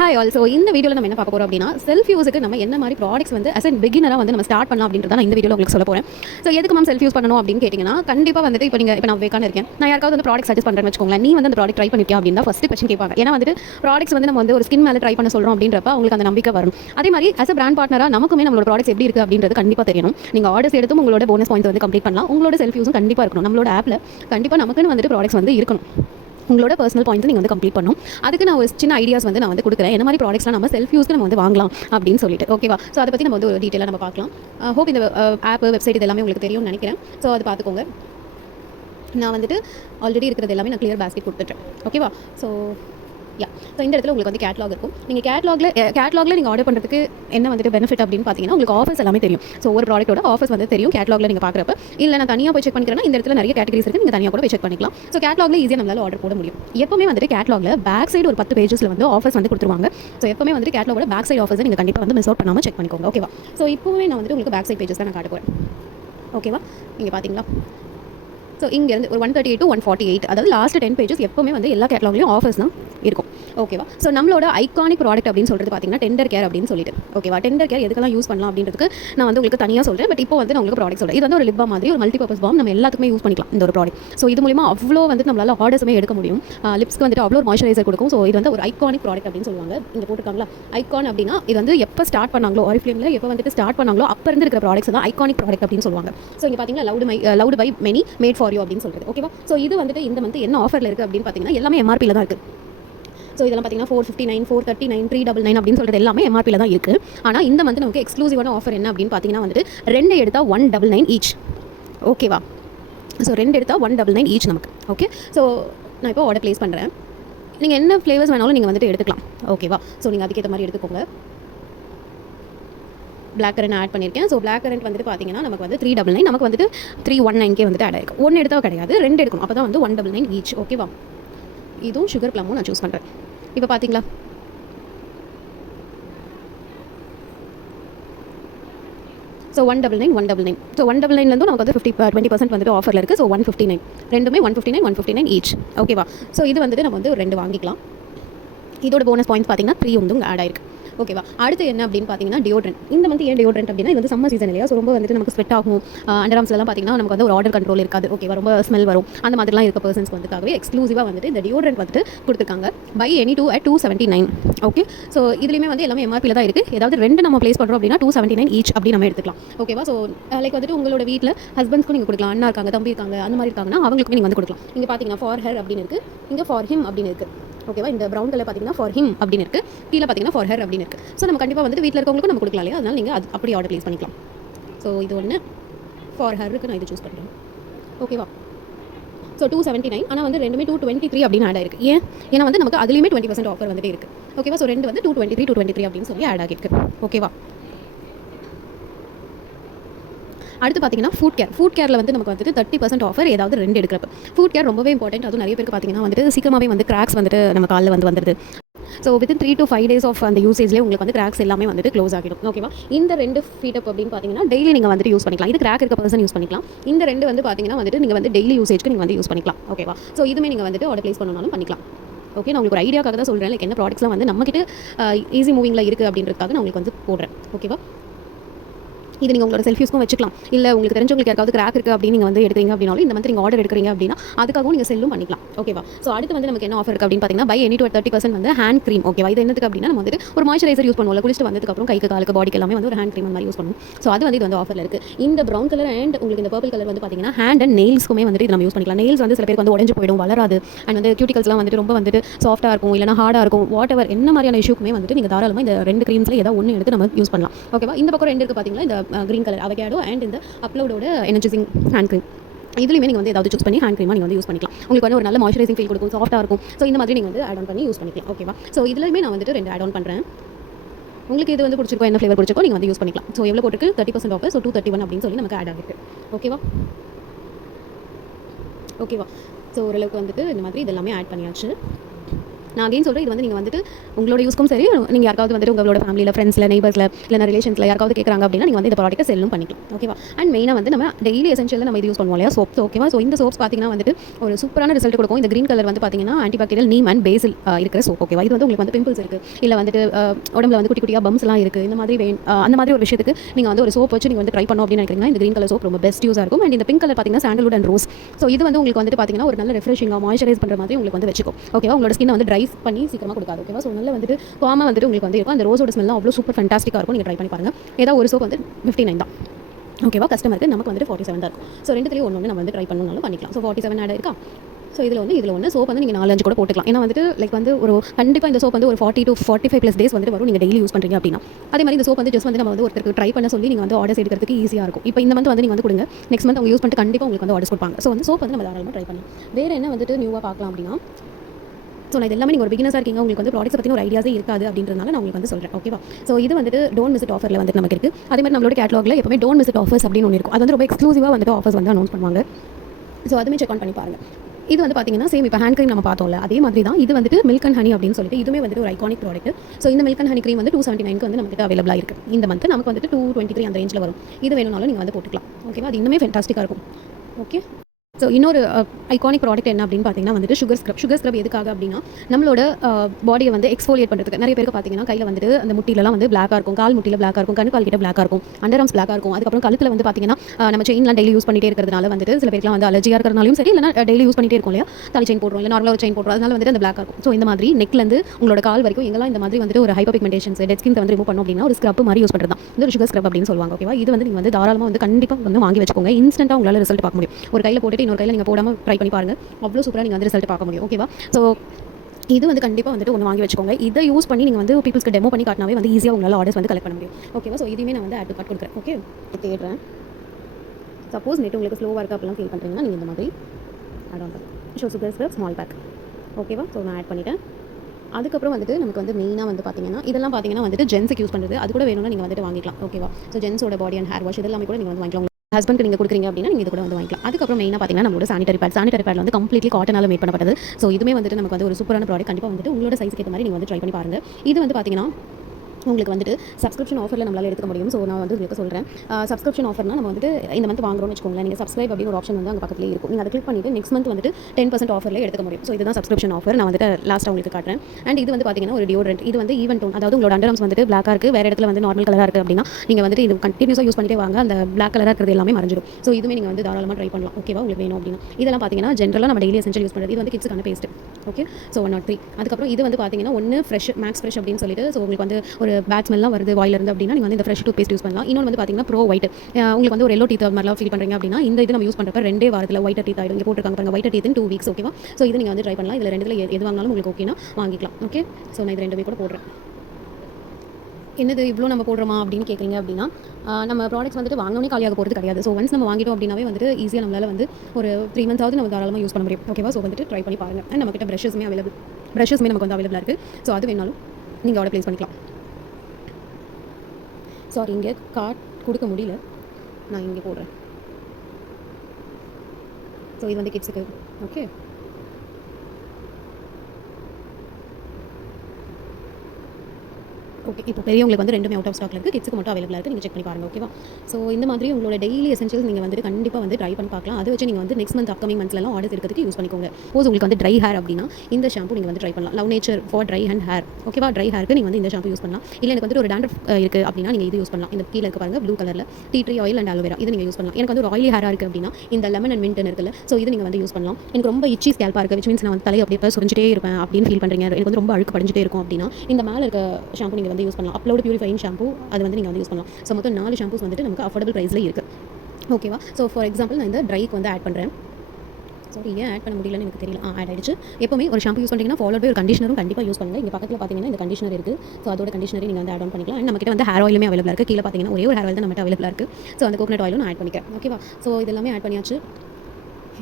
Hi also இந்த வீடியோவில் நம்ம என்ன பார்க்க போகிறோம் அப்படின்னா செல்ஃப் யூஸுக்கு நம்ம என்ன மாதிரி ப்ராடக்ட்ஸ் வந்து அஸ் அ பிகினராக வந்து நம்ம ஸ்டார்ட் பண்ணலாம் அப்படின்றத நான் இந்த வீடியோவில் உங்களுக்கு சொல்ல போகிறேன். ஸோ எதுக்கு மேம் செல்ஃப் யூஸ் பண்ணணும் அப்படின்னு கேட்டிங்கன்னா கண்டிப்பாக வந்துட்டு இப்போ நான் வேக்கான இருக்கேன், நான் யாருக்காவது வந்து ப்ராடக்ட் சஜஸ்ட் பண்ணுறேன்னு வச்சுக்கோங்களேன், நீ வந்து அந்த ப்ராடக்ட் ட்ரை பண்ணிருக்கியா அப்படின்னு தான் ஃபஸ்ட்டு கொஸ்டின் கேட்பாங்க. ஏன்னா வந்துட்டு ப்ராடக்ட்ஸ் வந்து நம்ம வந்து ஒரு ஸ்கின் மேலே ட்ரை பண்ண சொல்கிறோம் அப்படின்றப்ப அவங்களுக்கு அந்த நம்பிக்கை வரும். அதே மாதிரி அஸ் அ பிராண்ட் பார்ட்னராக நமக்குமே நம்மளோட ப்ராடக்ட்ஸ் எப்படி இருக்குது அப்படின்றது கண்டிப்பாக தெரியணும். நீங்கள் ஆர்டர்ஸ் எடுத்தும் உங்களோட போனஸ் பாயிண்ட்ஸ் வந்து கம்ப்ளீட் பண்ணலாம். உங்களோட செல்ஃப் யூஸும் கண்டிப்பாக இருக்கணும். நம்மளோட ஆப்பில் கண்டிப்பாக நமக்குன்னு வந்துட்டு ப்ராடக்ட்ஸ் வந்து இருக்கணும். உங்களோட பர்சனல் பாயிண்ட்ஸ் நீங்கள் வந்து கம்ப்ளீட் பண்ணும். அதுக்கு நான் ஒரு சின்ன ஐடியாஸ் வந்து நான் வந்து கொடுக்குறேன், என்ன மாதிரி ப்ராடக்ட்ஸ்லாம் நம்ம செல்ஃப் யூஸ்க்கு நம்ம வந்து வாங்கலாம் அப்படின்னு சொல்லிட்டு. ஓகேவா? ஸோ அதை பற்றி நம்ம வந்து ஒரு டீட்டெயிலாக நம்ம பார்க்கலாம். ஹோப் இந்த ஆப் வெப்சைட் இது எல்லாமே உங்களுக்கு தெரியும்னு நினைக்கிறேன். ஸோ அது பார்த்துக்கோங்க. நான் வந்துட்டு ஆல்ரெடி இருக்கிறது எல்லாமே நான் கிளியர் பேஸ்கெட் கொடுத்துட்டேன். ஓகேவா? ஸோ இந்த இடத்துல உங்களுக்கு வந்து கேட்லாக் இருக்கும். நீங்கள் கேட்லாகில் நீங்கள் ஆர்டர் பண்ணுறதுக்கு என்ன வந்துட்டு பெனிஃபிட் அப்படின்னு பார்த்தீங்கன்னா உங்களுக்கு ஆஃபர்ஸ் எல்லாமே தெரியும். ஸோ ஒரு ப்ராடக்ட்டோட ஆஃபர்ஸ் வந்து தெரியும் கேட்லாகில் நீங்கள் பார்க்குறப்ப. இல்லை நான் தனியாக போய் செக் பண்ணிக்கிறேன்னா இந்த இடத்துல நிறைய கேட்டகரிஸ் இருக்குது, நீங்கள் தனியாக கூட போய் செக் பண்ணிக்கலாம். ஸோ கேட்லாகில் ஈஸியாக நம்மளால் ஆர்டர் போட முடியும். எப்பவுமே வந்துட்டு கேட்லாகில் பேக் சைடு ஒரு 10 பேஜஸில் வந்து ஆஃபர்ஸ் வந்து கொடுத்துருவாங்க. ஸோ எப்பவுமே வந்துட்டு கேட்லாகோட பேக் சைடு ஆஃபர்ஸ் நீங்கள் கண்டிப்பாக வந்து மிஸ் அவுட் பண்ணாமல் செக் பண்ணிக்கோங்க. ஓகேவா? ஸோ இப்போவே நான் வந்துட்டு உங்களுக்கு பேக் சைட் பேஜஸ் தான் நான் காட்ட போகிறேன். ஓகேவா? நீங்கள் பார்த்தீங்களா? ஸோ இங்கேருந்து ஒரு 138 to 148, அதாவது லாஸ்ட் 10 பேஜஸ் எப்பவுமே வந்து எல்லா கேட்லாக்லையும் ஆஃபர்ஸ் தான் இருக்கும். ஓகேவா? ஸோ நம்மளோட ஐகானிக் ப்ராடக்ட் அப்படின்னு சொல்கிறது பார்த்தீங்கன்னா டெண்டர் கேர் அப்படின்னு சொல்லிட்டு. ஓகேவா? டெண்டர் கேர் எதுக்கெல்லாம் யூஸ் பண்ணலாம் அப்படின்றதுக்கு நான் வந்து உங்களுக்கு தனியாக சொல்கிறேன். பட் இப்போ வந்து நான் உங்களுக்கு ப்ராடக்ட் சொல்கிறேன். இது வந்து ஒரு லிப் பாம் மாதிரி ஒரு மல்டிபர்பஸ் பாம், நம்ம எல்லாத்துக்குமே யூஸ் பண்ணிக்கலாம் இந்த ஒரு ப்ராடக்ட். ஸோ இது மூலிமா அவ்வளோ வந்து நம்மளால் ஆர்டர்ஸுமே எடுக்க முடியும். லிப்ஸ்க்கு வந்துட்டு அவ்வளோ மாய்ஸ்சரைசர் கொடுக்கும். ஸோ இது வந்து ஒரு ஐகானிக் ப்ராடக்ட் அப்படின்னு சொல்லுவாங்க. இங்கே போட்டுருக்காங்களா ஐகான் அப்படின்னா இது வந்து எப்போ ஸ்டார்ட் பண்ணாங்களோ ஆரிஃப்ளேமில் எப்போ வந்துட்டு ஸ்டார்ட் பண்ணாங்களோ அப்போ இருந்து இருக்கிற ப்ராடக்ட்ஸ் தான் ஐகானிக் ப்ராடக்ட் அப்படின்னு சொல்லுவாங்க. ஸோ இங்கே பார்த்தீங்கன்னா loved by many made for you அப்படின்னு சொல்கிறது. ஓகேவா? ஸோ இது வந்துட்டு இந்த மந்த் என்ன ஆஃபரில் இருக்குது அப்படின்னு பார்த்தீங்கன்னா எல்லாமே எம்ஆர்பியில் தான் இருக்குது. ஸோ இதெல்லாம் பார்த்தீங்கன்னா 459, 439, 399 அப்படின்னு சொல்கிறது எல்லாமே எம்ஆர்பியில் தான் இருக்குது. ஆனால் இந்த மந்த் நமக்கு எக்ஸ்க்ளூசிவான ஆஃபர் என்ன அப்படின்னு பார்த்தீங்கன்னா வந்துட்டு 2 எடுத்தால் 199 ஈச். ஓகேவா? ஸோ 2 எடுத்தால் 199 ஈச் நமக்கு. ஓகே? ஸோ நான் இப்போ ஆர்டர் ப்ளேஸ் பண்ணுறேன். நீங்கள் என்ன ஃப்ளேவர்ஸ் வேணாலும் நீங்கள் வந்துட்டு எடுத்துக்கலாம். ஓகேவா? ஸோ நீங்கள் அதுக்கேற்ற மாதிரி எடுத்துக்கோங்க. பிளாக் கரண்ட் ஆட் பண்ணியிருக்கேன். ஸோ பிளாக் கரண்ட் வந்துட்டு பார்த்தீங்கன்னா நமக்கு வந்து 399, நமக்கு வந்துட்டு 319 வந்துட்டு ஆட் ஆயிருக்கு. 1 எடுத்தால் கிடையாது, 2 எடுக்கணும். அப்போ தான் வந்து 199 ஈச். ஓகேவா? இதுவும் சுகர் ப்ளம்மும் நான் சூஸ் பண்ணுறேன். இப்போ பார்த்தீங்களா? ஸோ 199. ஸோ 199 நமக்கு வந்து 20% வந்துட்டு ஆஃபரில் இருக்குது. ஸோ 159 ரெண்டுமே 159 ஈச். ஓகேவா? ஸோ இது வந்துட்டு நம்ம வந்து 2 வாங்கிக்கலாம். இதோட போனஸ் பாயிண்ட்ஸ் பார்த்தீங்கன்னா 3 வந்து ஆட் ஆயிருக்கு. ஓகேவா? அடுத்து என்ன அப்படின்னு பார்த்தீங்கன்னா டியோட்ரண்ட். இந்த வந்து ஏன் டியோட்ரண்ட் அப்படின்னா இது வந்து சம்மர் சீசன் இல்லையா? ஸோ ரொம்ப வந்துட்டு நமக்கு ஸ்வெட் ஆகும். அண்டர்ஆர்ம்ஸ்லாம் பார்த்தீங்கன்னா நமக்கு வந்து ஒரு ஆர்டர் கண்ட்ரோல் இருக்காது. ஓகேவா? ரொம்ப ஸ்மெல் வரும். அந்த மாதிரிலாம் இருக்க பர்சன்ஸ்க்கு வந்துக்காகவே எக்ஸ்க்ளூசிவாக வந்துட்டு இந்த டியோட்ரண்ட் வந்துட்டு கொடுத்துருக்காங்க. Buy any 2 at 279. Okay? So இதுலேயுமே வந்து எல்லாமே எம்ஆர்பியில் தான் இருக்குது. ஏதாவது 2 நம்ம ப்ளேஸ் பண்ணுறோம் அப்படின்னா 279 ஈச் அப்படி நம்ம எடுத்துக்கலாம். ஓகேவா? ஸோ லைக் வந்துட்டு உங்களோட வீட்டில் ஹஸ்பண்ட்ஸ்க்கும் நீங்கள் கொடுக்கலாம், அண்ணா இருக்காங்க, தம்பி இருக்காங்க, அந்த மாதிரி இருக்காங்கன்னா அவங்களுக்கும் நீங்கள் வந்து கொடுக்கலாம். இங்கே பார்த்தீங்கன்னா ஃபார் ஹர் அப்படின்னு இருக்குது, இங்கே ஃபார் ஹிம் அப்படின்னு இருக்குது. ஓகேவா? இந்த ப்ரௌன் கலர் பார்த்தீங்கன்னா ஃபார் ஹிம் அப்படின்னு இருக்குது, கீழே பார்த்தீங்கன்னா ஃபார் ஹர் அப்படின்னு இருக்குது. ஸோ நம்ம கண்டிப்பாக வந்து வீட்டில் இருக்கவங்களுக்கும் நம்ம கொடுக்கலாம் இல்லையா? அதனால் நீங்கள் அது அப்படி ஆர்டர் ப்ளேஸ் பண்ணிக்கலாம். ஸோ இது ஒன்று ஃபார் ஹருக்கு நான் இது சூஸ் பண்ணுறேன். ஓகேவா? ஸோ 279, ஆனால் வந்து ரெண்டுமே 223 அப்படின்னு ஆட் ஆயிருக்கு. ஏன்னா வந்து நமக்கு அதுலேயுமே 20% ஆஃபர் வந்துட்டு இருக்குது. ஓகேவா? ஸோ 2 வந்து 223 அப்படின்னு சொல்லி ஆட் ஆகிருக்கு. ஓகேவா? அடுத்து பார்த்தீங்கன்னா ஃபுட் கேரில் வந்து நமக்கு வந்துட்டு 30% ஆஃபர் ஏதாவது 2 எடுக்கிறப்ப. ஃபுட் கேர் ரொம்பவே இம்பார்ட்டன்ட். அதுவும் நிறைய பேருக்கு பார்த்தீங்கன்னா வந்துட்டு சீக்கிரமாகவே வந்து கிராக்ஸ் வந்துட்டு நம்ம காலில் வந்துடுது. So within 3 to 5 days of அந்த யூசேஜ்லேயே உங்களுக்கு வந்து கிராக்ஸ் எல்லாமே வந்துட்டு க்ளோஸ் ஆகிடும். ஓகேவா? இந்த 2 ஃபீட் அப் அப்படின்னு பார்த்தீங்கன்னா டெய்லி நீங்கள் வந்துட்டு யூஸ் பண்ணிக்கலாம். இது கிராக் இருக்க பர்சன் யூஸ் பண்ணிக்கலாம். இந்த 2 வந்து பார்த்தீங்கன்னா வந்துட்டு நீங்கள் வந்து டெய்லி யூசேஜ்க்கு நீங்கள் வந்து யூஸ் பண்ணிக்கலாம். ஓகேவா? ஸோ இதுவுமே நீங்கள் வந்துட்டு ஆர்டர் ப்ளேஸ் பண்ணணும்னாலும் பண்ணிக்கலாம். ஓகே? நான் உங்களுக்கு ஒரு ஐடியாக்காக தான் சொல்கிறேன். லைக் என்ன ப்ராடக்ட்ஸ்லாம் வந்து நம்மக்கிட்ட ஈஸி மூவிங்கில் இருக்குது அப்படின்றதுக்காக நான் உங்களுக்கு வந்து போடுறேன். ஓகேவா? இது நீங்கள் உங்களோட செல்ஃப் யூஸ்க்கும் வச்சுக்கலாம். இல்லை உங்களுக்கு தெரிஞ்சவங்களுக்கு யாருக்காவது கிராக் இருக்குது அப்படின்னு நீங்கள் வந்து எடுக்கிறீங்க அப்படின்னாலும் இந்த மாதிரி நீங்கள் ஆர்டர் எடுக்கிறீங்க அப்படின்னா அதுக்காகவும் நீங்கள் செல்லும் பண்ணிக்கலாம். ஓகேவா? ஸோ அடுத்து வந்து நமக்கு என்ன ஆஃபர் இருக்குது அப்படின்னு பார்த்தீங்கன்னா பை எனி 30% வந்து ஹேண்ட் க்ரீம். ஓகேவா? இது என்னதுக்கு அப்படின்னா நம்ம வந்துட்டு ஒரு மாய்ஸ்சரைசர் யூஸ் பண்ணுவோம், குளிச்சுட்டு வந்ததுக்கப்புறம் கைக்கு காலுக்கு பாடிக்கு எல்லாமே வந்து ஒரு ஹேண்ட் க்ரீம் மாதிரி யூஸ் பண்ணுவோம். ஸோ அது வந்து இது வந்து ஆஃபரில் இருக்குது. இந்த ப்ரௌன் கலர் அண்ட் உங்களுக்கு இந்த பர்பிள் கலர் வந்து பார்த்தீங்கன்னா ஹேண்ட் அண்ட் நெயில்ஸ்க்குமே வந்துட்டு இது நம்ம யூஸ் பண்ணிக்கலாம். நெயில்ஸ் வந்து சில பேருக்கு வந்து உடஞ்சு போயிடும், வளராது. அண்ட் வந்து கியூட்டிகல்ஸ்லாம் வந்துட்டு ரொம்ப வந்துட்டு சாஃப்ட்டாக இருக்கும், இல்லைனா ஹார்டாக இருக்கும், வாட் எவர் என்ன மாதிரியான இஷ்யூக்குமே வந்துட்டு நீங்கள் தாராளமாக இந்த 2 க்ரீம்ஸில் ஏதாவது ஒன்று எடுத்து நம்ம யூஸ் பண்ணலாம். ஓகேவா? இந்த பக்கம் 2 இருக்குது பார்த்தீங்களா, இந்த க்ரீன் கலர் அவகேடோ அண்ட் இந்த அப்லோடோட எனர்ஜைசிங் ஹேண்ட் க்ரீம். இதுலேயுமே நீங்கள் வந்து ஏதாவது சூஸ் பண்ணி ஹேண்ட் க்ரீமாக நீங்கள் வந்து யூஸ் பண்ணிக்கலாம். உங்களுக்கு வந்து ஒரு நல்ல மாய்ஸ்சரைசிங் ஃபீல் கொடுக்கும், சாஃப்ட்டாக இருக்கும். ஸோ இந்த மாதிரி நீங்கள் வந்து ஆட் ஆன் பண்ணி யூஸ் பண்ணிக்கலாம். ஓகேவா? ஸோ இதுலையுமே நான் வந்துட்டு 2 ஆட் ஆன் பண்ணுறேன். உங்களுக்கு இது வந்து பிடிச்சிருக்கோ, என்ன ஃப்ளேவர் பிடிச்சிருக்கோ நீங்கள் வந்து யூஸ் பண்ணிக்கலாம். ஸோ எவ்வளோ போட்டுருக்கு? 30% ஆஃபர். ஸோ 231 அப்படின்னு சொல்லி நமக்கு ஆட் ஆகிருக்கு. ஓகேவா? ஸோ ஓரளவுக்கு வந்துட்டு இந்த மாதிரி இதெல்லாமே ஆட் பண்ணியாச்சு. நான் அகைன் சொல்கிறேன், இது வந்து நீங்கள் வந்துட்டு உங்களோட யூஸ்க்கும் சரி, நீங்கள் யாருக்காவது வந்துட்டு உங்களோட ஃபேமிலியில், ஃப்ரெண்ட்ஸில், நெய்பர்ஸில், இல்லைனா ரிலேஷன்ஸில் யாருக்காவது கேட்குறாங்க அப்படின்னா நீங்கள் வந்து இந்த ப்ராடக்ட்டை செல்லும் பண்ணிக்கலாம். ஓகேவா? அண்ட் மெயினாக வந்து நம்ம டெய்லி எசென்ஷியலில் நம்ம இது யூஸ் பண்ணுவோம் இல்லையா, சோப்ஸ். ஓகேவா? ஸோ இந்த சோப்ஸ் பார்த்தீங்கன்னா வந்துட்டு ஒரு சூப்பரான ரிசல்ட் கொடுக்கும். இந்த க்ரீன் கலர் வந்து பார்த்தீங்கன்னா ஆன்டிபாக்டீரியல் நீம் அண்ட் பேசில் இருக்கிற சோப். ஓகேவா? இது வந்து உங்களுக்கு வந்து பிம்பிள்ஸ் இருக்குது, இல்லை வந்துட்டு உடம்புல வந்து குட்டி குட்டியாக பம்ஸ்லாம் இருக்குது, இந்த மாதிரி அந்த மாதிரி ஒரு விஷயத்துக்கு நீங்கள் வந்து ஒரு சோப் வச்சு நீங்கள் வந்து ட்ரை பண்ணோம் அப்படின்னு நினைக்கிறீங்கன்னா இந்த க்ரீன் கலர் சோப் ரொம்ப பெஸ்ட் யூஸாக இருக்கும். அண்ட் இந்த பிங்க் கலர் பார்த்தீங்கன்னா சாண்டல்வுட் அண்ட் ரோஸ். ஸோ இது வந்து உங்களுக்கு வந்துட்டு பார்த்தீங்கன்னா ஒரு நல்ல ரெஃப்ரெஷிங்காக மாய்ஸ்சரைஸ் பண்ணுற மாதிரி உங்களுக்கு வந்து வச்சுக்கும். ஓகேவா? உங்களோட ஸ்கின் வந்து ட்ரை பண்ணி சீக்கிரமாக கொடுக்காது. ஓகேவா? ஸோ நல்லா வந்துட்டு ஃபார்மாக வந்துட்டு உங்களுக்கு வந்து இருக்கும். அந்த ரோஸோட ஸ்மெல்லாம் அவ்வளோ சூப்பர் ஃபேண்டாஸ்டிக்காக இருக்கும். நீங்கள் ட்ரை பண்ணி பாருங்கள். ஏதாவது ஒரு சோப் வந்து 59 தான். ஓகேவா? கஸ்டமருக்கு நமக்கு வந்துட்டு 47 தான் இருக்கும். ஸோ ரெண்டுத்துலேயும் ஒன்று நம்ம வந்து ட்ரை பண்ணணும்னாலும் பண்ணிக்கலாம். ஸோ 47 ஆட் இருக்கா? ஸோ இதில் ஒன்று சோப் வந்து நீங்கள் 4-5 கூட போட்டுக்கலாம். ஏன்னா வந்துட்டு லைக் வந்து ஒரு கண்டிப்பாக இந்த சோப் வந்து ஒரு 40 to 45+ டேஸ் வந்து வரும் நீங்கள் டெய்லி யூஸ் பண்ணுறீங்க அப்படின்னா. அதே மாதிரி இந்த சோப் வந்து ஜஸ்ட் வந்து நம்ம வந்து ஒருத்தருக்கு ட்ரை பண்ண சொல்லி நீங்கள் வந்து ஆர்டர்ஸ் எடுக்கிறதுக்கு ஈஸியாக இருக்கும். இப்போ இந்த மந்த் வந்து நீங்கள் வந்து கொடுங்க, நெக்ஸ்ட் மந்த் அவங்க யூஸ் பண்ணிட்டு கண்டிப்பாக உங்களுக்கு வந்து ஆர்டர்ஸ் கொடுப்பாங்க. ஸோ வந்து சோப் வந்து நம்ம தாராளமாக ட்ரை பண்ணலாம். வேறு என்ன வந்துட்டு நியூவாக பார்க்கலாம் அப்படின்னா, ஸோ நான் இது எல்லாமே நீங்கள் ஒரு பிகினஸாக இருக்கீங்க, உங்களுக்கு வந்து ப்ராடக்ட்ஸ் பற்றி ஒரு ஐடியாஸே இருக்காது அப்படின்றதுனால நான் உங்களுக்கு வந்து சொல்கிறேன். ஓகேவா? ஸோ இது வந்துட்டு டோன்ட் மிஸ் இட் ஆஃபரில் வந்து நமக்கு இருக்குது. அதே மாதிரி நம்மளோட கேட்டலாகில் எப்பவுமே டோன்ட் மிஸ் இட் ஆஃபர்ஸ் அப்படின்னு ஒன்று இருக்கும். அது வந்து ரொம்ப எக்ஸ்க்ளூசிவாக வந்துட்டு ஆஃபர்ஸ் வந்து அனௌன்ஸ் பண்ணுவாங்க. ஸோ அதுவுமே செக் ஆன் பண்ணி பாருங்கள். இது வந்து பார்த்தீங்கன்னா சேம் இப்போ ஹேண்ட் க்ரீம் நம்ம பார்த்தோம்ல, அதே மாதிரி தான் இது வந்துட்டு மில்க் அண்ட் ஹனி அப்படின்னு சொல்லிட்டு இதுவுமே வந்துட்டு ஒரு ஐகானிக் ப்ராடக்ட். ஸோ இந்த மில்க் அண்ட் ஹனி க்ரீம் வந்து 279 வந்து நமக்கு அவைலபிளாக இருக்குது. இந்த மந்த் நமக்கு வந்துட்டு 223 அந்த ரேஞ்சில் வரும். இது வேணும்னாலும் நீங்கள் வந்து போட்டுக்கலாம். ஓகேவா? அது இன்னுமே ஃபென்டாஸ்டிக்காக இருக்கும். ஓகே. ஸோ இன்னொரு ஐகானிக் ப்ராடக்ட் என்ன அப்படின்னு பார்த்தீங்கன்னா வந்துட்டு சுகர் ஸ்க்ரப் எதுக்காக அப்படின்னா நம்மளோட பாடியை வந்து எக்ஸ்ஃபோலியேட் பண்ணுறதுக்கு. நிறைய பேருக்கு பார்த்தீங்கன்னா கையில் வந்துட்டு அந்த முட்டிலலாம் வந்து பிளாக்காக இருக்கும், கால் முட்டியில் பிளாக்காக இருக்கும், கணுக்கால் கிட்ட பிளாக்காக இருக்கும், அண்டர் ஆர்ம்ஸ் பிளாக்காக இருக்கும். அதுக்கப்புறம் கழுத்தில் வந்து பார்த்தீங்கன்னா நம்ம செயின்லாம் டெய்லி யூஸ் பண்ணிட்டே இருக்கிறதுனால வந்துட்டு சில பேருக்குலாம் வந்து அலர்ஜியாக இருக்கிறனாலும் சரி, இல்லைனா டெய்லி யூஸ் பண்ணிட்டே இருக்கும் இல்லையா, தலை செயின் போடுறோம், இல்லை நார்மலாக ஒரு செயின் போடுறோம், அதனால வந்துட்டு அந்த பிளாக்காக இருக்கும். ஸோ இந்த மாதிரி நெக்லேருந்து உங்களோட கால் வரைக்கும் எங்கெல்லாம் இந்த மாதிரி வந்துட்டு ஒரு ஹைப்பர் பிக்மெண்டேஷன்ஸ் டெட் ஸ்கின் வந்து ரிமூவ் பண்ணோம் அப்படின்னா ஒரு ஸ்க்ரப் மாதிரி யூஸ் பண்ணுறது தான் இது ஒரு சுகர் ஸ்க்ரப் அப்படின்னு சொல்லுவாங்க. ஓகேவா? இது வந்து நீங்கள் வந்து தாராளமாக வந்து கண்டிப்பாக வந்து வாங்கி வச்சுக்கோங்க. இன்ஸ்டன்ட்டாக உங்களால் ரிசல்ட் பார்க்க முடியும். ஒரு கையில் போட்டுட்டு இன்னொரு கையில் நீங்கள் போடாமல் ட்ரை பண்ணி பாருங்கள், அவ்வளோ சூப்பராக நீங்கள் வந்து ரிசல்ட் பார்க்க முடியும். ஓகேவா? ஸோ இது வந்து கண்டிப்பாக வந்துட்டு ஒன்று வாங்கி வச்சுக்கோங்க. இதை யூஸ் பண்ணி நீங்கள் வந்து பீப்புள்ஸ்க்கு டெமோ பண்ணி காட்டினாவே வந்து ஈஸியாக உங்களால் ஆர்டர்ஸ் வந்து கலெக்ட் பண்ண முடியும். ஓகேவா? ஸோ இதுவுமே நான் வந்து ஆட் டு கார்ட் கொடுக்குறேன். ஓகே, தேடுறேன். சப்போஸ் நெட் உங்களுக்கு ஸ்லோவாக இருக்குது அப்படிலாம் ஃபீல் பண்ணுறீங்கன்னா நீங்கள் இந்த மாதிரி ஆட் ஆன் பண்ணுங்கள். Show sugar scrub small pack. ஓகேவா? ஸோ நான் ஆட் பண்ணிட்டேன். அதுக்கப்புறம் வந்துட்டு நமக்கு வந்து மெயினாக வந்து பார்த்தீங்கன்னா இதெல்லாம் பார்த்தீங்கன்னா வந்துட்டு ஜென்ஸுக்கு யூஸ் பண்ணுறது, அது கூட வேணும்னா நீங்கள் வந்துட்டு வாங்கிக்கலாம். ஓகேவா? ஸோ ஜென்ஸோட பாடி அண்ட் ஹேர் வாஷ் இதெல்லாமே கூட நீங்கள் வந்து வாங்கிக்கலாம். ஹஸ்பண்ட் நீங்கள் கொடுக்குறீங்க அப்படின்னா நீங்கள் இது கூட வந்து வாங்கிக்கலாம். அதுக்கப்புறம் மெயினாக பார்த்தீங்கன்னா நம்மளோட சானிடரி பேட் வந்து கம்ப்ளீட்லி காட்டனால் மேட் பண்ணப்பட்டது. ஸோ இதுவுமே வந்துட்டு நமக்கு வந்து ஒரு சூப்பரான ப்ராடக்ட். கண்டிப்பாக வந்துட்டு உங்களோட சைஸ்க்கு ஏற்ற மாதிரி நீங்கள் வந்து ட்ரை பண்ணி பாருங்கள். இது வந்து பார்த்தீங்கன்னா உங்களுக்கு வந்துட்டு சப்ஸ்கிரிப்ஷன் ஆஃபரில் நம்மளால் எடுத்துக்க முடியும். ஸோ நான் வந்து உங்களுக்கு சொல்கிறேன், சப்ஸ்கிரிப்ஷன் ஆஃபர்னா நம்ம வந்துட்டு இந்த மந்த் வாங்குறோம்னு வச்சுக்கோங்களேன், நீங்கள் சப்ஸ்கிரைப் அப்படின்னு ஒரு ஆப்ஷன் வந்து அங்கே பக்கத்துலேயே இருக்கும். நீங்கள் அதை கிளிக் பண்ணிவிட்டு நெக்ஸ்ட் மந்த் வந்துட்டு 10% ஆஃபரில் எடுத்துக்க முடியும். ஸோ இதுதான் சப்ஸ்கிரிப்ஷன் ஆஃபர். நான் வந்துட்டு லாஸ்ட்டாக உங்களுக்கு காட்டுறேன். அண்ட் இது வந்து பார்த்தீங்கன்னா ஒரு டியோட்ரண்ட். இது வந்து ஈவன் டோன், அதாவது உங்களோட அண்டர் ஆர்ம்ஸ் வந்துட்டு பிளாக்காக இருக்குது, வேறு இடத்துல வந்து நார்மல் கலராக இருக்குது அப்படின்னா நீங்கள் வந்துட்டு இது கண்டினியூஸாக யூஸ் பண்ணிட்டே வாங்க, அந்த பிளாக் கலராக இருக்கிறது எல்லாமே மறைஞ்சிடும். ஸோ இதுவுமே நீங்கள் வந்து தாராளமாக ட்ரை பண்ணலாம். ஓகேவா? உங்களுக்கு வேணும் அப்படின்னா இதெல்லாம் பார்த்தீங்கன்னா ஜென்ரலாக நம்ம டெய்லி எசென்ஷியல் யூஸ் பண்ணுறது. இது வந்து கிட்ஸுக்கான பேஸ்ட். ஓகே. ஸோ 103. அதுக்கப்புறம் இது வந்து பார்த்தீங்கன்னா ஒன்று மேக்ஸ் ஃப்ரெஷ் அப்படின்னு சொல்லிட்டு, ஸோ உங்களுக்கு வந்து ஒரு பேட் ஸ்மெல்லாம் வருது வாயில இருந்து அப்படின்னா நீங்கள் வந்து இந்த ஃப்ரெஷ் டூத் பேஸ்ட் யூஸ் பண்ணலாம். இன்னொன்று வந்து பார்த்தீங்கன்னா ப்ரோ ஒயிட். உங்களுக்கு வந்து ஒரு எல்லோ டீத் மாதிரிலாம் ஃபீல் பண்ணுறீங்க அப்படின்னா இந்த இது நம்ம யூஸ் பண்ணுறப்ப 2 வாரத்தில் ஒயிட் டீத் ஆகிடும். இங்கே போட்டுருக்காங்க பாருங்க, ஒயிட் டீத் இன் 2 வீக்ஸ். ஓகேவா? ஸோ இது நீங்கள் வந்து ட்ரை பண்ணலாம். இதில் ரெண்டுல எது வாங்கினாலும் உங்களுக்கு ஓகேனா வாங்கிக்கலாம். ஓகே. ஸோ நான் இது ரெண்டுமே கூட போடுறேன். என்னது இவ்வளோ நம்ம போடுறோமா அப்படின்னு கேட்குறீங்க அப்படின்னா நம்ம ப்ராடக்ட்ஸ் வந்துட்டு வாங்கினோடனே காலியாக போகிறது கிடையாது. ஸோ ஒன்ஸ் நம்ம வாங்கிட்டோம் அப்படின்னாவே வந்துட்டு ஈஸியாக நம்மளால் வந்து ஒரு 3 மந்த்தாவது நம்ம தாராளமாக யூஸ் பண்ண முடியும். ஓகேவா? ஸோ வந்துட்டு ட்ரை பண்ணி பாருங்கள். அண்ட் நம்மக்கிட்ட ப்ரஷஸுமே நமக்கு வந்து அவைலபிளாக இருக்குது. ஸோ அது வேணாலும் நீங்கள் ஆர்டர் ப்ளேஸ் பண்ணிக்கலாம். சாரி, இங்கே கார்ட் கொடுக்க முடியல, நான் இங்கே போடுறேன். ஸோ இது வந்து கிட்ஸுக்கு. ஓகே. ஓகே. இப்போ பெரியவங்களுக்கு வந்து ரெண்டுமே அவுட் ஆஃப் ஸ்டாக்ல இருக்குது, கிட்ஸுக்கு மட்டும் அவைலபிளாக இருக்குது. நீங்கள் செக் பண்ணி பாருங்கள். ஓகேவா? ஸோ இந்த மாதிரி உங்களோட டெய்லி எசென்ஷியல்ஸ் நீங்கள் வந்து கண்டிப்பாக வந்து ட்ரை பண்ணி பார்க்கலாம். அதை வச்சு நீங்கள் வந்து நெக்ஸ்ட் மந்த் அப்கமிங் மந்த்ஸ்லாம் ஆர்டர்ஸ் எடுக்கிறதுக்கு யூஸ் பண்ணிக்கோங்க. சப்போஸ் உங்களுக்கு வந்து ட்ரை ஹேர் அப்படின்னா இந்த ஷாம்பு நீங்கள் வந்து ட்ரை பண்ணலாம். Love nature for try and hair. ஓகேவா? ட்ரை ஹேருக்கு நீங்கள் வந்து இந்த ஷாம்பு யூஸ் பண்ணலாம். இல்லை எனக்கு வந்து ஒரு டேண்ட்ரஃப் இருக்குது அப்படின்னா நீங்கள் இது யூஸ் பண்ணலாம். இந்த கீழே இருக்க பாருங்கள் ப்ளூ கலரில் tea tree oil and aloe vera, இது நீங்கள் யூஸ் பண்ணலாம். எனக்கு வந்து ஒரு ஆயிலி ஹேராக இருக்குது அப்படின்னா இந்த லெமன் அண்ட் மின்ட் இருக்குல்ல, ஸோ இது நீங்கள் வந்து யூஸ் பண்ணலாம். எனக்கு ரொம்ப இச்சி ஸ்கேல்பாக இருக்குது, விச் மீன்ஸ் நான் வந்து தலையை அப்படியே சுரிஞ்சிட்டே இருப்பேன் அப்படின்னு ஃபீல் பண்ணுறீங்க, எனக்கு வந்து ரொம்ப அழுக்கு படிஞ்சிட்டே இருக்கும் அப்படின்னா இந்த மேலே இருக்க ஷாம்பு நீங்கள் வந்து யூஸ் பண்ணலாம். அப்லோட் பியூரிஃபைங் ஷாம்பு, அது வந்து நீங்கள் வந்து யூஸ் பண்ணலாம். ஸோ மொத்தம் 4 ஷாம்பூஸ் வந்துட்டு நமக்கு அஃபோர்டபுள் ப்ரைஸில் இருக்குது. ஓகேவா? ஸோ ஃபார் எக்ஸாம்பிள் நான் இந்த ட்ரைக்கு வந்து ஆட் பண்ணுறேன். சாரி, ஏன் ஆட் பண்ண முடியலன்னு எனக்கு தெரியல. ஆட் ஆயிடுச்சு. எப்பவுமே ஒரு ஷாம்பு யூஸ் பண்ணிங்கன்னா ஃபாலோ பை ஒரு கண்டிஷனரும் கண்டிப்பாக யூஸ் பண்ணுங்கள். இங்கே பக்கத்தில் பார்த்தீங்கன்னா இந்த கண்டிஷனர் இருக்குது. ஸோ அதோட கண்டிஷனரை நீங்கள் வந்து ஆட் ஆன் பண்ணிக்கலாம். அண்ட் நம்மக்கிட்ட வந்து ஹேர் ஆயிலுமே அவைலபிளாக இருக்குது. கீழே பார்த்தீங்கன்னா ஒரே ஒரு ஹேர் ஆயில் தான் நம்மகிட்ட அவைலபிளாக இருக்குது. ஸோ அந்த கோகனட் ஆயிலும் நான் ஆட் பண்ணிக்கிறேன். ஓகேவா? ஸோ இதெல்லாமே ஆட் பண்ணியாச்சு.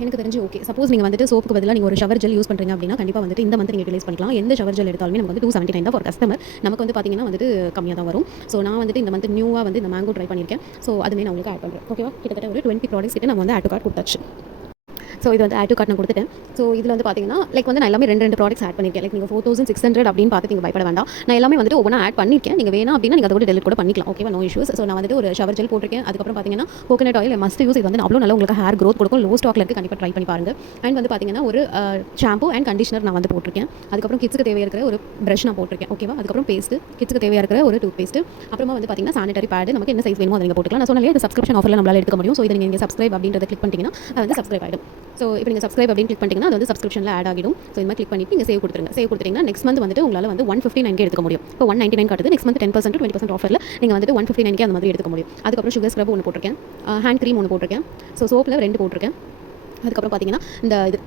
எனக்கு தெரிஞ்சு ஓகே. சப்போஸ் நீங்கள் வந்துட்டு சோப்புக்கு பதிலாக நீங்கள் ஒரு ஷவர் ஜெல் யூஸ் பண்ணுறீங்க அப்படின்னா கண்டிப்பாக வந்துட்டு இந்த மந்த் நீங்கள் யூட்டிலைஸ் பண்ணிக்கலாம். எந்த ஷவர் ஜெல் எடுத்தாலுமே நமக்கு வந்து 279 தான் ஃபார் கஸ்டமர். நமக்கு வந்து பார்த்தீங்கன்னா வந்துட்டு கம்மியாக தான் வரும். ஸோ நான் வந்துட்டு இந்த மந்த் நியூவாக வந்து இந்த மேங்கோ ட்ரை பண்ணியிருக்கேன். ஸோ அதுமே நான் உங்களுக்கு ஆட் பண்ணுறேன். ஓகேவா? கிட்டத்தட்ட ஒரு 20 ப்ராடக்ட்ஸ் கிட்ட நம்ம வந்து ஆட் டு கார்ட் கொடுத்தாச்சு. ஸோ இது வந்து ஆட் டு கார்ட் நான் கொடுத்துட்டேன். ஸோ இதில் வந்து பார்த்தீங்கன்னா லைக் வந்து நான் எல்லாமே 2 ப்ராடக்ட்ஸ் ஆட் பண்ணியிருக்கேன். லைக் நீங்கள் 4600 அப்படின்னு பார்த்து நீங்கள் பயப்பட வேண்டாம். நான் எல்லாமே வந்துட்டு ஒவ்வொன்றா ஆட் பண்ணியிருக்கேன். நீங்கள் வேணா அப்படின்னா நீங்கள் அதோட டெலிட் கூட பண்ணிக்கலாம். ஓகேவா, நோ இஷ்யூஸ். ஸோ நான் வந்துட்டு ஒரு ஷவர் ஜெல் போட்டிருக்கேன். அதுக்கப்புறம் பார்த்தீங்கன்னா கோகனட் ஆயில் மஸ்ட் யூஸ். இது வந்து அவ்வளோ நல்லா உங்களுக்கு ஹேர் க்ரோத் கொடுக்கும். லோ ஸ்டாக்ல இருக்குது, கண்டிப்பாக ட்ரை பண்ணி பாருங்கள். அண்ட் வந்து பார்த்தீங்கன்னா ஒரு ஷாம்பு அண்ட் கண்டிஷனர் நான் வந்து போட்டிருக்கேன். அதுக்கப்புறம் கிட்ஸுக்கு தேவையாக இருக்கிற ஒரு ப்ரஷ் நான் போட்டிருக்கேன். ஓகேவா, அதுக்கப்புறம் பேஸ்ட்டு, கிட்ஸுக்கு தேவையாக இருக்கிற ஒரு டூத் பேஸ்ட்டு, அப்புறமா வந்து பார்த்தீங்கன்னா சானிட்டரி பேட், நமக்கு என்ன சைஸ் வேணுமோ அதை நீங்கள் போட்டுக்கலாம். நான் சொன்னாலே இது சப்ஸ்கிரிப்ஷன் ஆஃபரில் நம்மளால எடுக்க முடியும். ஸோ இதை நீங்கள் சப்ஸ்கிரைப் அப்படின்றத கிளிக் பண்ணிட்டீங்கன்னா அது வந்து சப்ஸ்கிரைப் ஆகிடும். ஸோ இப்போ நீங்கள் சப்ஸ்கிரைப் அப்படின்னு கிளிக் பண்ணிட்டீங்கன்னா அது வந்து சப்ஸ்கிரிப்ஷனில் ஆட் ஆகிடும். ஸோ இந்த மாதிரி கிளிக் பண்ணிட்டு நீங்கள் சேவ் கொடுத்துருங்க. சேவ் கொடுத்தீங்கன்னா நெக்ஸ்ட் மந்த் வந்துட்டு உங்களால் வந்து 159 எடுக்க முடியும். இப்போ 199 காட்டுது. நெக்ஸ்ட் மந்த் 10% to 20% ஆஃபரில் நீங்கள் வந்துட்டு 159 அந்த மாதிரி எடுக்க முடியும். அதுக்கப்புறம் சுகர் ஸ்க்ரப் ஒன்று போட்டிருக்கேன், ஹேண்ட் க்ரீம் ஒன்று போட்டிருக்கேன். ஸோ சோப்பில் 2 போட்டிருக்கேன். அதுக்கப்புறம் பார்த்தீங்கன்னா இந்த இது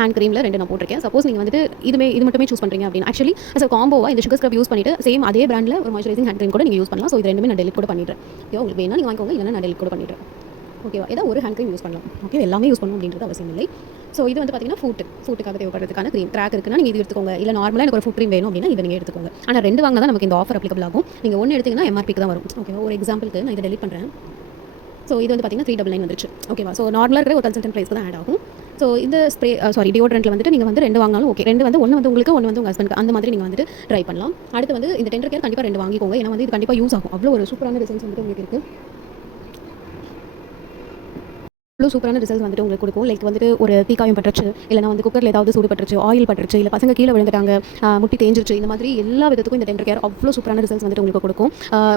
ஹேண்ட் க்ரீமில் 2 நான் போட்டிருக்கேன். சப்போஸ் நீங்கள் வந்துட்டு இது மட்டுமே சூஸ் பண்ணுறீங்க அப்படின்னா ஆக்சுவலி அஸ் காம்போவாக இந்த சுகர் ஸ்க்ரப் யூஸ் பண்ணிட்டு சேம் அதே பிராண்டில் ஒரு மாய்ஸ்சரைசிங் ஹேண்ட் க்ரீம் கூட நீங்கள் யூஸ் பண்ணலாம். ஸோ இது ரெண்டுமே நான் டெலிட் கூட பண்ணிடுறேன். ஓகே, உங்களுக்கு வேணா நீங்கள் வாங்கிக்கோங்க, இல்லைனா நான் டெலிட் கூட பண்ணிடுறேன். ஓகேவா, ஏதாவது ஒரு ஹேண்ட் க்ரீம் யூஸ் பண்ணலாம். ஓகே, எல்லாமே யூஸ் பண்ணணும் அப்படின்றது அவசியம் இல்லை. ஸோ இது வந்து பார்த்தீங்கன்னா ஃபுட்டுக்காக தேவைப்படுறதுக்கான க்ரீம். கிராக் இருக்குன்னா நீங்கள் இது எடுத்துக்கோங்க. இல்லை நார்மலாக எனக்கு ஒரு ஃபுட் க்ரீம் வேணும் அப்படின்னா இதை நீங்கள் எடுத்துக்கோங்க. ஆனால் 2 வாங்கினா தான் நமக்கு இந்த ஆஃபர் அப்ளிகபிள் ஆகும். நீங்கள் 1 எடுத்தீங்கன்னா எம்ஆர்பிக்கு தான் வரும். ஓகேவா, ஒரு எக்ஸாம்பிளுக்கு நான் இதை டெலிட் பண்ணுறேன். ஸோ இது வந்து பார்த்தீங்கன்னா 399 வந்துருச்சு. ஓகேவா, ஸோ நார்மலாக இருக்கிற ஒரு கன்சல்டன்ட் ப்ரைஸ் தான் ஆட் ஆகும். ஸோ இந்த டியோட்ரண்ட்டில் வந்துட்டு நீங்கள் வந்து 2 வாங்கினாலும் ஓகே. 2 வந்து 1 வந்து உங்களுக்கு, 1 வந்து உங்கள் ஹஸ்பண்டுக்கு, அந்த மாதிரி நீங்கள் வந்துட்டு ட்ரை பண்ணலாம். அடுத்து வந்து இந்த டென்டர் கேர் கண்டிப்பாக 2 வாங்கிக்கோங்க. ஏன்னா வந்து இது கண்டிப்பாக யூஸ் ஆகும். அவ்வளோ ஒரு சூப்பரான ரிசல்ட்ஸ் வந்துட்டு உங்களுக்கு இருக்குது. அவ்வளோ சூப்பரான ரிசல்ட்ஸ் வந்துட்டு உங்களுக்கு கொடுக்கும். லைக் வந்துட்டு ஒரு தீக்காயம் பட்டுருச்சு, இல்லைனா வந்து குக்கரில் ஏதாவது சூடு பட்டுருச்சு, ஆயில் பட்டுருச்சு, இல்லை பசங்க கீழே விழுந்துட்டாங்க, முட்டி தேஞ்சிருச்சு, இந்த மாதிரி எல்லா விதத்துக்கும் இந்த டென்டர் கேர் அவ்வளோ சூப்பரான ரிசல்ட்ஸ் வந்துட்டு உங்களுக்கு கொடுக்கும்.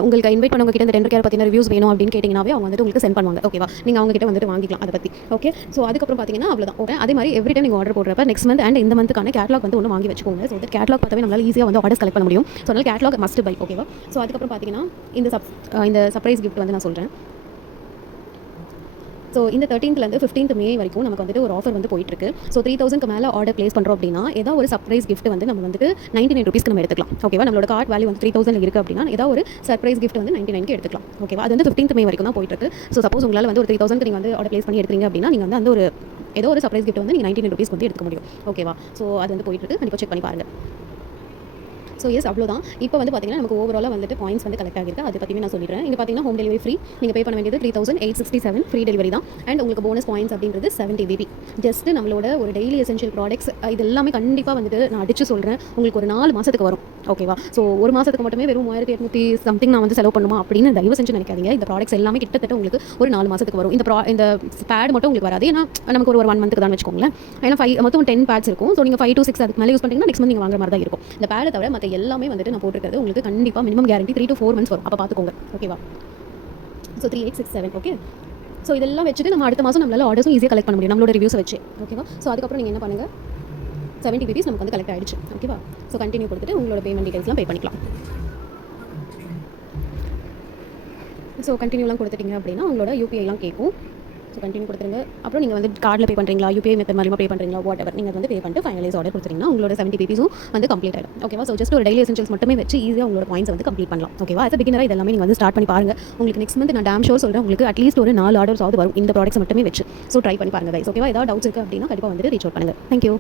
உங்களுக்கு இன்வைட் பண்ணவங்க கிட்ட இந்த டென்டர் கேர் பற்றின ரிவ்யூஸ் வேணும் அப்படின்னு கேட்டிங்கனாவே அவங்க வந்துட்டு உங்களுக்கு சென்ட் பண்ணுவாங்க. ஓகேவா, நீங்கள் அவங்க கிட்ட வந்துட்டு வாங்கிக்கலாம் அதை பற்றி. ஓகே, ஸோ அதுக்கப்புறம் பார்த்தீங்கன்னா அவ்வளோதான். ஓகே, அதே மாதிரி எவ்ரி டைம் நீங்கள் ஆர்டர் போடுறப்ப நெக்ஸ்ட் மந்த் அண்ட் இந்த மந்த்துக்கான கேட்லாக் வந்து ஒன்று வாங்கி வச்சுக்கோங்க. ஸோ இந்த கேட்லாக் பார்த்தாவே நம்மளால் ஈஸியாக வந்து ஆர்டர்ஸ் கலெக்ட் பண்ண முடியும். ஸோ அதனால் கேட்லாக் மஸ்ட் பை. ஓகேவா, ஸோ அதுக்கப்புறம் பார்த்தீங்கன்னா இந்த சர்ப்ரைஸ் கிஃப்ட் வந்து நான் சொல்கிறேன். ஸோ இந்த 13th 15th மே வரைக்கும் நமக்கு வந்துட்டு ஒரு ஆஃபர் வந்து போயிட்டுருக்கு. ஸோ 3000க்கு மேலே ஆர்டர் ப்ளேஸ் பண்ணுறோம் அப்படின்னா ஏதாவது ஒரு சர்ப்ரைஸ் கிஃப்ட் வந்து நம்ம வந்துட்டு 99 ரூபீஸ்க்கு நம்ம எடுத்துக்கலாம். ஓகேவா, நம்மளோட கார்ட் வேல்யூ வந்து 3000 இருக்குது அப்படின்னா ஏதாவது ஒரு சர்ப்ரைஸ் கிஃப்ட் வந்து 99க்கு எடுத்துக்கலாம். ஓகேவா, அது வந்து 15th மே வரைக்கும் தான் போயிட்டுருக்கு. ஸோ சப்போஸ் உங்களால் வந்து ஒரு 3000க்கு நீங்கள் வந்து ஆர்டர் ப்ளேஸ் பண்ணி எடுக்கிறீங்க அப்படின்னா நீங்கள் வந்து அந்த ஒரு ஏதோ ஒரு சர்ப்ரைஸ் கிஃப்ட் வந்து நீங்கள் 99 ரூபீஸ்க்கு வந்து எடுக்க முடியும். ஓகேவா, ஸோ அது வந்து போயிட்டுருக்கு, கண்டிப்பாக செக் பண்ணி பாருங்கள். ஸோ எஸ், அவ்வளோதான். இப்போ வந்து பார்த்தீங்கன்னா நமக்கு ஓவராலாக வந்துட்டு பாயிண்ட்ஸ் வந்து கலெக்ட் ஆகிருக்கு. அதை பற்றியுமே நான் சொல்லிடுறேன். இங்கே பார்த்தீங்கன்னா ஹோம் டெலிவரி ஃப்ரீ. நீங்கள் பே பண்ண வேண்டியது 3867 ஃப்ரீ டெலிவரி தான். அண்ட் உங்களுக்கு போனஸ் பாயிண்ட்ஸ் அப்படின்றது 70 BP. ஜஸ்ட் நம்மளோட ஒரு டெய்லி எசென்ஷியல் ப்ராடக்ட்ஸ் இது எல்லாமே கண்டிப்பாக வந்துட்டு நான் அடிச்சு சொல்கிறேன், உங்களுக்கு ஒரு 4 மாதத்துக்கு வரும். ஓகேவா, ஸோ ஒரு மாதத்துக்கு மட்டுமே வெறும் 3800 சம்திங் நான் வந்து செலவு பண்ணுமா அப்படின்னு தயவு செஞ்சு நினைக்காதீங்க. இந்த ப்ராடக்ட்ஸ் எல்லாமே கிட்டத்தட்ட உங்களுக்கு ஒரு 4 மாதத்துக்கு வரும். இந்த பேட் மட்டும் உங்களுக்கு வராது. ஏன்னா நமக்கு ஒரு 1 மந்த்துக்கு தான் வச்சுக்கோங்களேன். ஏன்னா மொத்தம் 10 பேட்ஸ் இருக்கும். ஸோ நீங்கள் 5 to 6 அதுக்கு மேலே யூஸ் பண்ணிங்கன்னா நெக்ஸ்ட் மந்த் நீங்கள் வாங்குற மாதிரி தான் இருக்கும். இந்த பேடை தவிர மற்ற எல்லாமே வந்துட்டு நான் போட்டுருக்கிறது உங்களுக்கு கண்டிப்பாக மினிமம் கேரண்டி 3 to 4 months வரும். அப்போ பார்த்துக்கோங்க. ஓகேவா, ஸோ 3867. ஓகே, ஸோ இதெல்லாம் வச்சுட்டு நம்ம அடுத்த மாதம் நம்மளால் ஆர்டர்ஸும் ஈஸியாக கலெக்ட் பண்ண முடியும் நம்மளோட ரிவ்யூஸ் வச்சு. ஓகேவா, ஸோ அதுக்கப்புறம் நீங்கள் என்ன பண்ணுங்கள், 70 rupees நமக்கு வந்து கலெக்ட் ஆகிடுச்சு. ஓகேவா, ஸோ கண்டினியூ கொடுத்துட்டு உங்களோட பேமெண்ட் டீடைல்ஸ்லாம் பே பண்ணிக்கலாம். ஸோ கண்டினியூலாம் கொடுத்துட்டீங்க அப்படின்னா உங்களோட யூபிஐலாம் கேட்கும். ஸோ கண்டினியூ கொடுத்துருங்க. அப்புறம் நீங்கள் வந்து கார்டில் பே பண்ணுறீங்களா, யூபிஐ மெத்தட் மூலமாக பே பண்ணுறீங்களா, வாட் எவர் நீங்கள் வந்து பே பண்ணிட்டு ஃபைனலைஸ் ஆர்டர் கொடுத்துட்டீங்கன்னா உங்களோட 70 rupees வந்து கம்ப்ளீட் ஆகிடும். ஓகேவா, ஸோ ஜஸ்ட் ஒரு டெய்லி எசென்ஷியல்ஸ் மட்டுமே வச்சு ஈஸியாக உங்களோட பாயிண்ட்ஸ் வந்து கம்ப்ளீட் பண்ணலாம். ஓகேவா, அது பிகினராக இதெல்லாமே நீங்கள் வந்து ஸ்டார்ட் பண்ணி பாருங்கள். உங்களுக்கு நெக்ஸ்ட் மந்த் நான் டேம் ஷோர் சொல்கிறேன், உங்களுக்கு அட்லீஸ்ட் ஒரு 4 ஆர்டர்ஸ் ஆகுது வரும் இந்த ப்ராடக்ட்ஸ் மட்டுமே வச்சு. ஸோ ட்ரை பண்ணி பாருங்கள் கைஸ். ஓகேவா, ஏதாவது டவுட்ஸ் இருக்குது அப்படின்னா கண்டிப்பாக வந்துட்டு ரீச் அவுட் பண்ணுங்கள். தேங்க்யூ.